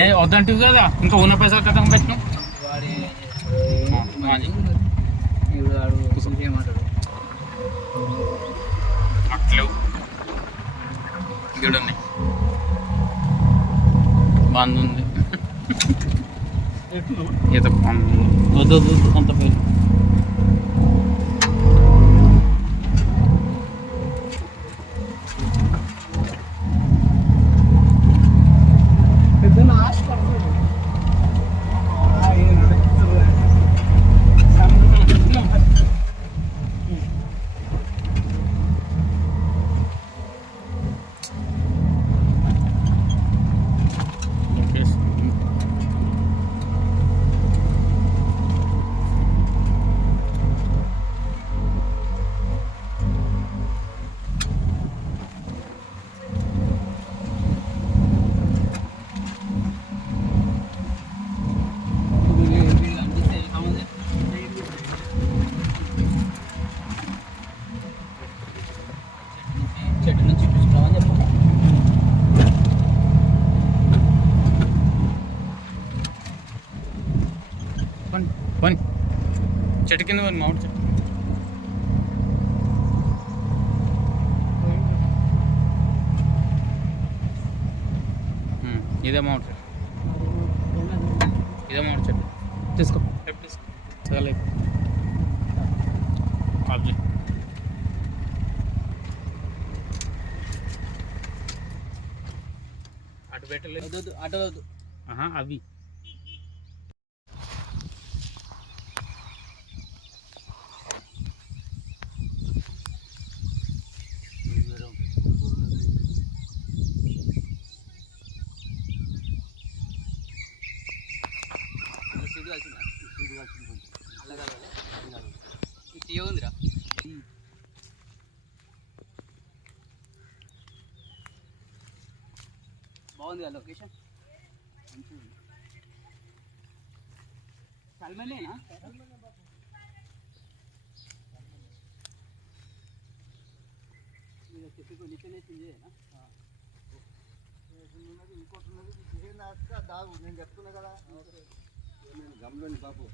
ఏ వద్దంటివి కదా. ఇంకా ఉన్న పైసలు కథం పెట్టినాం. వాడి మాది. ఇప్పుడు వాడు ఏమంటాడు అట్లు. ఇక్కడ ఉన్నాయి. బంద్ ఉంది. ఈత వద్దు, అంత పోయి పెద్ద ఆశ పడుతుంది చెట్టు నుంచి చూసుకున్నామని చెప్పాలి పని పని చెట్టు కింద పోయి మామిడి చెట్టు. ఇదే మామిడి చెట్టు. ఇదే మామిడి చెట్టు. తీసుకో. తీసుకో. ఆఫ్ చేయి. అటు పెట్టలేదు అటు అవి సీటు కలిసిందా సీటు కలిసింది కొంచెం అలా కలవాలి ఇది తీయ ఉందిరా బాగుంది కదా లొకేషన్ కల్మలేనా చెప్పి కొన్ని చేయనా? ఇంకోటి ఉన్నది దాగు నేను చెప్తున్నా కదా నేను గమలోని బాబు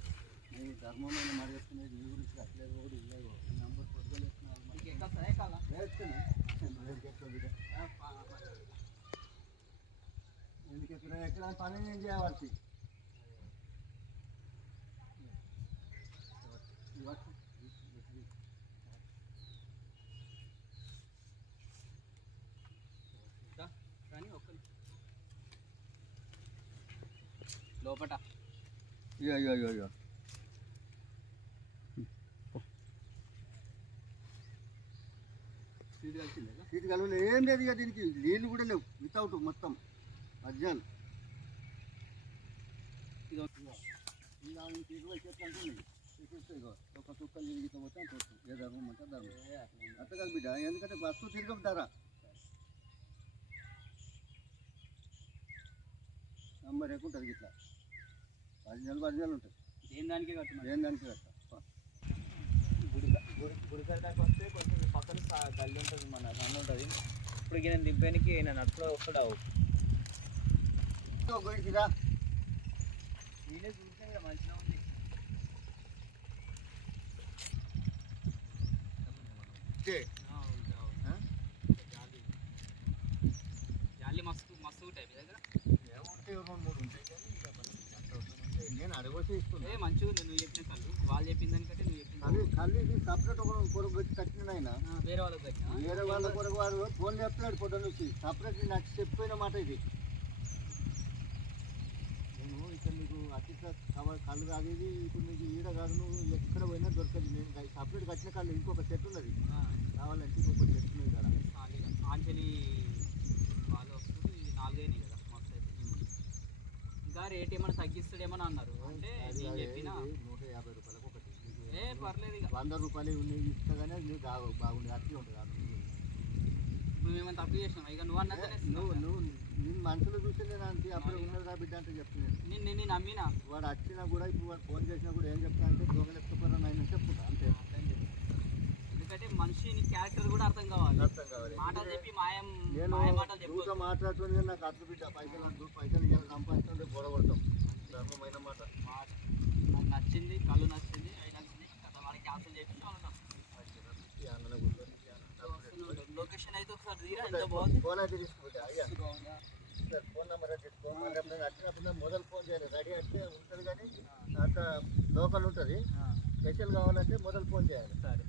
నేను ధర్మంలో మరి చెప్తున్నది ఈ గురించి అట్లేదు కూడా ఇల్లేదు నంబర్ ఎక్కడ సరే కాలా ఎందుకు పని నేను లోపట. అయ్యో అయ్యో అయ్యో అయ్యో. సీటు కలిసింది? కదా సీటు కలవలు ఏం లేదు ఇక దీనికి. నీళ్ళు కూడా లేవు. వితౌట్ మొత్తం. మధ్యాహ్నం ఇది ఇరవై చెట్లు ఒక చుక్కలు తిరిగితే మొత్తం చూస్తాం ఏ ధర్మం అంటే ధర్మం. అట్ట కాదు. బిడ్డ ఎందుకంటే వస్తువు తిరగబడ్డారా నంబర్ ఎక్కుంటుంది ఇట్లా పది నెలలు పది నెలలు ఉంటాయి. దేని దానికే కట్టున్నాడు ఏం దానికి కట్ట గుడి కాడికి వస్తే కొంచెం పక్కన గల్లి ఉంటుంది మన ఉంటుంది. ఇప్పుడు నేను దింపడానికి నేను నడుపులో వస్తాడు గుడికి రా నేనే చూసాను కదా మంచిగా ఉంది ఇచ్చే. ఆ? జాలి. మస్తు మస్తు ఉంటాయి మీ దగ్గర? నేను అడగొచ్చి ఏ మంచిగా ఉంది నువ్వు చెప్పిన కళ్ళు. వాళ్ళు చెప్పిన దానికంటే నువ్వు చెప్పిన కళ్ళు. ఇది సపరేట్ ఒక కొరకు పెట్టి కట్టిన ఆయన వేరే వాళ్ళకి వేరే వాళ్ళ కొరకు వాడు ఫోన్ చెప్తున్నాడు పొద్దున్న నుంచి. సపరేట్ వచ్చి చెప్పిపోయిన మాట ఇది నేను కవర్ కళ్ళు కాదు ఇది ఇప్పుడు నీకు ఈడ కాదు నువ్వు ఎక్కడ పోయినా దొరకదు. నేను సపరేట్ కట్టిన కళ్ళు ఇంకొక చెట్టు ఉన్నది. కావాలంటే ఇంకొక చెట్టు ఉన్నది కదా ఆంచలి వాళ్ళు వస్తుంది ఇది కదా మస్తు అయితే ఇంకా రేట్ ఏమైనా తగ్గిస్తాడేమని అన్నారు. అంటే నేను చెప్పిన. నూట యాభై రూపాయలకు ఒకటి. ఏ పర్లేదు ఇక. వంద రూపాయలు ఉన్నాయి ఇస్తా కానీ అది నీకు బాగు బాగుండేది అట్లే ఉంటుంది నువ్వు ఏమైనా తప్పు చేసినావు? ఇక నువ్వు అన్నదనే నువ్వు నువ్వు నేను మనసులో చూసి నేను అంటే అప్పుడు ఉన్నది రా బిడ్డ అంటే చెప్తున్నాను నేను నేను నమ్మినా? వాడు వచ్చినా కూడా ఇప్పుడు వాడు ఫోన్ చేసినా కూడా ఏం చెప్తా అంటే దొంగలు ఎత్తుకుపోరా నాయన చెప్పుతా అంతే. ఎందుకంటే మన మనిషిని క్యారెక్టర్ కూడా అర్థం కావాలి. అర్థం కావాలి. మాటలు చెప్పి మాయం నేను చెప్పు మాట్లాడుతుంది నాకు అట్లు బిడ్డ పైసలు అట్లు పైసలు ఇవ్వాలి సంపాదిస్తుంటే గొడవ కొడతాం ధర్మమైన మాట. నాకు నచ్చింది కళ్ళు నచ్చింది అవి నచ్చింది వాడికి క్యాన్సిల్ చేసి ఈ అన్ననే కూర్చొని, ఈ అన్న లొకేషన్ అయితే ఒకసారి తీరా ఎంత బాగుంది? ఫోన్ అయితే తీసుకుంటా అయ్యా. సార్ ఫోన్ నెంబర్ అయితే ఫోన్ నెంబర్ వచ్చినప్పుడు మొదలు ఫోన్ చేయాలి. రెడీ అంటే ఉంటుంది కానీ అంత లోకల్ ఉంటుంది. స్పెషల్ కావాలంటే మొదలు ఫోన్ చేయాలి. సరే.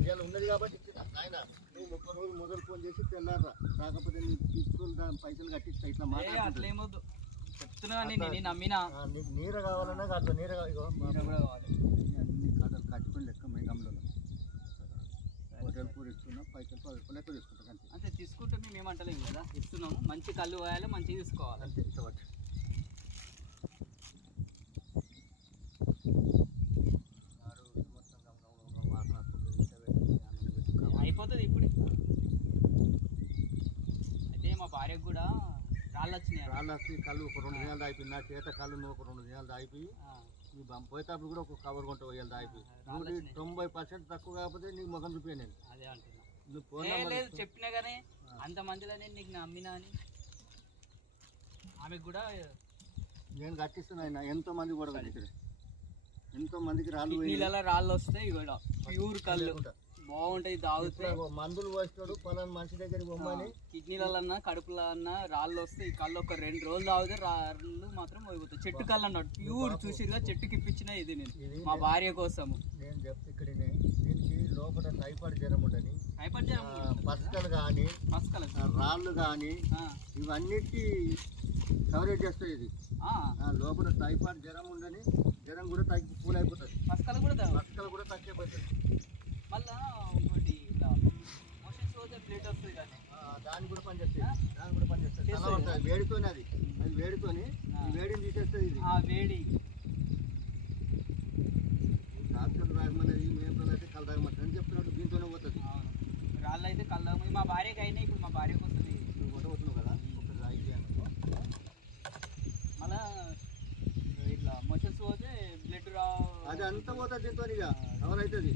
ఇవాళ ఉన్నది కాబట్టి ఆయన నువ్వు ముప్పై రోజులు మొదలు ఫోన్ చేసి తెల్లారా రాకపోతే నీకు తీసుకుని దాని పైసలు కట్టిస్తా ఇట్లా అట్లేమొద్దు చెప్తున్నా నేను నీరు కావాలన్నా కాదు నీరు కావాలి ఇగో మా మీరే కూడా కావాలి అన్ని కథలు కట్టుకుని లెక్క మేము గమలో హోటల్ పూరి ఇస్తున్నాం పైసలు పది రూపాయలు ఎక్కువ తీసుకుంటాం అంతే అంతే తీసుకుంటే మేము ఏమంటలేము కదా ఇస్తున్నాము మంచి కళ్ళు పోయాలి మంచిగా తీసుకోవాలి అంతే ఇష్టపడి అయిపోతుంది ఇప్పుడు. అయితే మా భార్యకు కూడా రాళ్ళు వచ్చినాయి రాళ్ళు వస్తే కళ్ళు ఒక రెండు దినాలు దాయిపోయి నా చేత కళ్ళు ఒక రెండు దినాలు దాయిపోయి బం పోయేటప్పుడు కూడా ఒక కవర్ కొంటావు వేయాలి దాయిపోయి. వచ్చినాయి. తొంభై పర్సెంట్ తక్కువ కాకపోతే నీకు ముఖం చూపే నేను. అదే అంటున్నా. నువ్వు చెప్పినా కానీ అంత మందిలో నేను నీకు నమ్మినా అని. ఆమెకు కూడా నేను కట్టిస్తున్నా ఆయన. ఎంతో మంది కూడా కట్టించారు. ఎంతో మందికి రాళ్ళు పోయి కిడ్నీలలో రాళ్ళు వస్తాయి కూడా ప్యూర్ కళ్ళు. బాగుంటాయి తాగుతాయి ఇప్పుడు మందులు పోసినాడు పలానా మనిషి దగ్గరికి పోమని కిడ్నీలలో అన్నా కడుపులో అన్నా రాళ్ళు వస్తాయి. ఈ కళ్ళు ఒక రెండు రోజులు తాగితే రాళ్ళు మాత్రం పోయిపోతాయి. చెట్టు కళ్ళు అన్నాడు. ప్యూర్ చూసిరుగా చెట్టుకి ఇప్పించిన ఇది నేను. మా భార్య కోసము నేను చెప్తే ఇక్కడనే దీనికి లోపల టైఫాయిడ్ జ్వరం ఉండని అయిపోయి పసకలు కానీ మస్కల రాళ్ళు కానీ ఇవన్నిటి కవరేజ్ చేస్తాయి ఇది. ఆ. లోపల టైఫాయిడ్ జ్వరం ఉండని జ్వరం కూడా తగ్గి కూల్ అయిపోతుంది మస్కల కూడా తాగు. పసకలు కూడా తగ్గిపోతుంది. మళ్ళా ఇంకోటి మోషన్స్ పోతే బ్లడ్ వస్తుంది కానీ. దాని కూడా పనిచేస్తుంది దాని కూడా పనిచేస్తుంది చాలా. ఉంటుంది వేడితోనే అది. అది వేడితోని వేడిని తీసేస్తుంది ఇది. వేడి. డాక్టర్ తాగమన్నది మేము అయితే కళ్ళు తాగమంటారు అని చెప్తున్నాడు. దీంతోనే పోతుంది. రాళ్ళు అయితే కళ్ళు మా భార్యకి అయినాయి ఇప్పుడు మా భార్యకు వస్తుంది నువ్వు కూడా పోతున్నావు కదా ఒకటి రాయికి అనుకో మళ్ళా ఇట్లా మోషన్స్ పోతే బ్లడ్ రా అంతా పోతుంది దీంతో ఇక? కవర్ అవుతుంది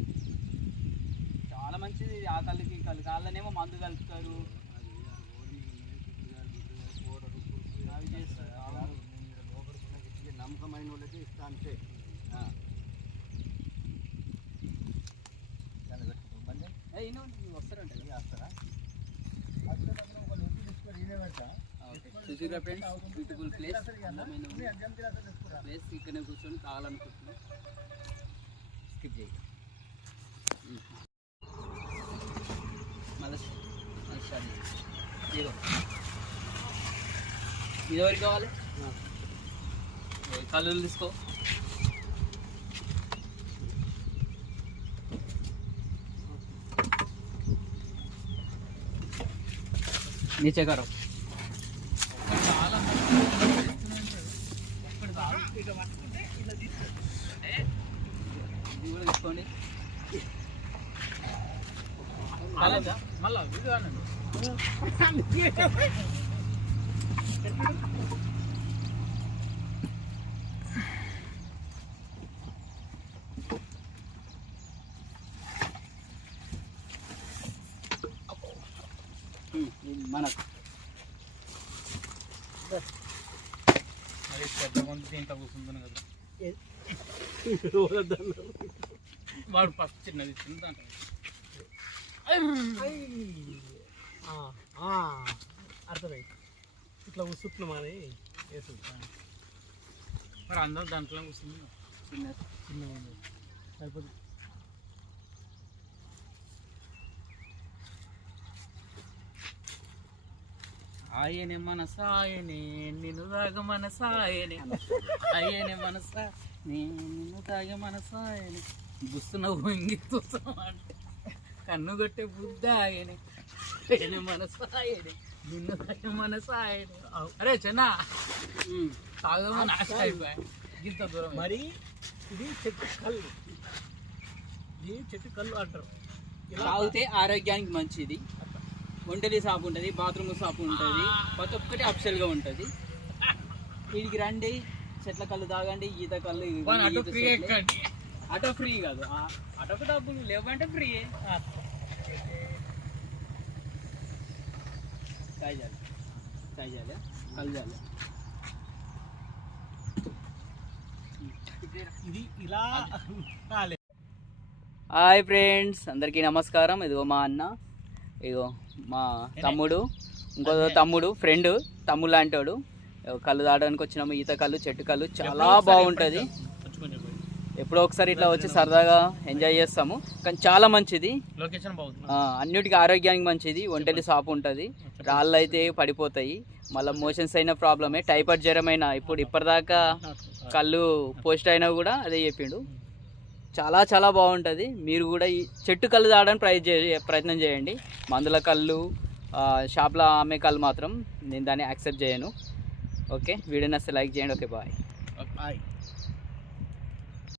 చాలా మంచిది. ఆ కళ్ళకి కళ్ళు కాళ్ళనేమో మందు కలుపుతారు. అవి చేస్తారు. నమ్మకమైన వాళ్ళకి ఇస్తా అంతే. వస్తారంట వేస్తారా? చూసిరా ఫ్రెండ్స్? Beautiful place. అందమైన. ప్లేస్ ఇక్కడనే కూర్చొని తాగాలనుకుంటున్నాం స్కిప్ చేయి మళ్ళీ మళ్ళీ స్టార్ట్ చేయి. ఇదిగో ఇది ఎవరికి కావాలి కళ్ళు తీసుకో नीचे करो ఇది కూడా తీసుకోండి మళ్ళా ఇది కానండి ఉమ్, ఇది మనకు అది పెద్ద మంది కదా వాడు ఫస్ట్ చిన్నది చిన్న దాంట్లో అర్థమైంది. ఇట్లా ఉసుట్లు మరి వేసు మరి అందరూ దాంట్లో కూర్చుంది. చిన్న చిన్న సరిపోతుంది ఆయనే మనసాయనే నిన్ను తాగ మనసాయనే. ఆయనే మనసా నేను నిన్ను తాగ మనసాయనే. బుస్తున్న వంగి చూసామంటే కన్ను కొట్టే బుద్ధ ఆయనే ఆయనే మనసాయనే నిన్ను తాగ మనసాయనే అరే చిన్న. తాగమని ఆశ అయిపోయా. ఇంత దూరం మరి ఇది చెట్టు కళ్ళు. ఇది చెట్టు కళ్ళు అంటారు. తాగితే ఆరోగ్యానికి మంచిది. ఒంటరి సాపు ఉంటుంది బాత్రూమ్ సాపు ఉంటుంది ప్రతి ఒక్కటి అప్సెల్గా ఉంటుంది. వీడికి రండి చెట్ల కళ్ళు తాగండి ఈత కళ్ళు ఆటో ఫ్రీ కాదు. ఆటోకి డబ్బులు లేవంటే ఫ్రీ. ఇది ఇలా హాయ్ ఫ్రెండ్స్ అందరికీ నమస్కారం. ఇదిగో మా అన్న ఇదిగో మా తమ్ముడు ఇంకో తమ్ముడు ఫ్రెండ్ తమ్ముడు లాంటోడు. కళ్ళు తాగడానికి వచ్చినాము ఈత కళ్ళు చెట్టు కళ్ళు చాలా బాగుంటుంది. ఎప్పుడో ఒకసారి ఇట్లా వచ్చి సరదాగా ఎంజాయ్ చేస్తాము. కానీ చాలా మంచిది. లొకేషన్ బాగుంది. అన్నిటికీ ఆరోగ్యానికి మంచిది. ఒంటెలి సాపు ఉంటుంది. రాళ్ళు అయితే పడిపోతాయి. మళ్ళీ మోషన్స్ అయిన ప్రాబ్లమే. టైఫాయిడ్ జ్వరమైన ఇప్పుడు ఇప్పటిదాకా కళ్ళు పోస్ట్ అయినా కూడా అదే చెప్పిండు. చాలా చాలా బాగుంటుంది. మీరు కూడా ఈ చెట్టు కళ్ళు తాగడానికి ప్రయ చే- ప్రయత్నం చేయండి. మందుల కళ్ళు ఆ, షాప్లో అమ్మే కళ్ళు మాత్రం నేను దాన్ని యాక్సెప్ట్ చేయను. ఓకే? వీడియో నస్తే లైక్ చేయండి. Okay bye. బాయ్.